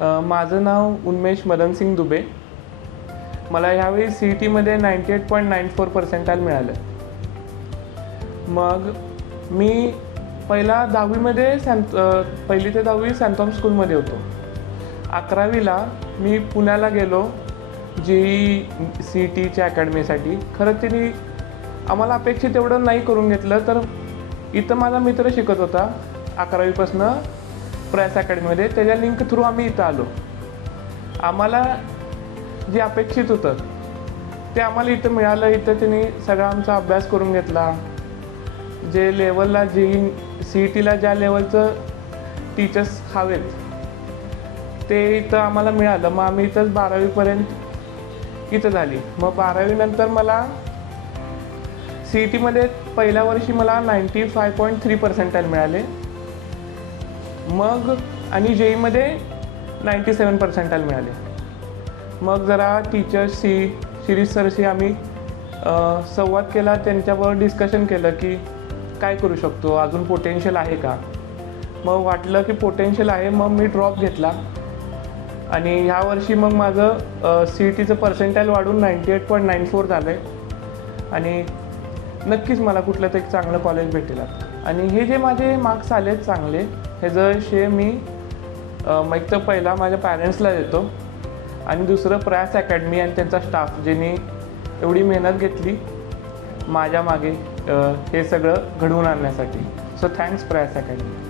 माझं नाव उन्मेष मदनसिंग दुबे. मला ह्यावेळी सी ई टीमध्ये 98.94 पर्सेंटाईल मिळालं. मग मी पहिला 10वीमध्ये पहिली ते 10वी सेंट थॉमस स्कूलमध्ये होतो. 11वीला मी पुण्याला गेलो CETच्या अकॅडमीसाठी. खरं त्यांनी आम्हाला अपेक्षित एवढं नाही करून घेतलं. तर इथं माझा मित्र शिकत होता 11वीपासनं प्रयास अकॅडमीमध्ये. त्याच्या लिंक थ्रू आम्ही इथं आलो. आम्हाला जे अपेक्षित होतं ते आम्हाला इथं मिळालं. इथं त्यांनी सगळा आमचा अभ्यास करून घेतला. जे लेवलला CETला ज्या लेवलचं टीचर्स हवेत ते इथं आम्हाला मिळालं. मग आम्ही इथंच 12वीपर्यंत इथं झाली. मग 12वीनंतर मला CETमध्ये पहिल्या वर्षी मला 95.3 पर्सेंटाईल मिळाले. मग आणि JEEमध्ये 97 पर्सेंटाईल मिळाले. मग जरा टीचर्सशी शिरीष सरशी आम्ही संवाद केला. त्यांच्याबरोबर डिस्कशन केलं की काय करू शकतो, अजून पोटेन्शियल आहे का. मग वाटलं की पोटेन्शियल आहे. मग मी ड्रॉप घेतला आणि ह्या वर्षी मग माझं CETचं पर्सेंटाईल वाढून 98.94 झालं आहे. आणि नक्कीच मला कुठलं तरी चांगलं कॉलेज भेटेल. आणि हे जे माझे मार्क्स आलेत चांगले, ह्याचं श्रेय मी एक तर पहिला माझ्या पॅरेंट्सला देतो आणि दुसरं प्रयास अकॅडमी आणि त्यांचा स्टाफ ज्यांनी एवढी मेहनत घेतली माझ्या मागे हे सगळं घडवून आणण्यासाठी. सो थँक्स प्रयास अकॅडमी.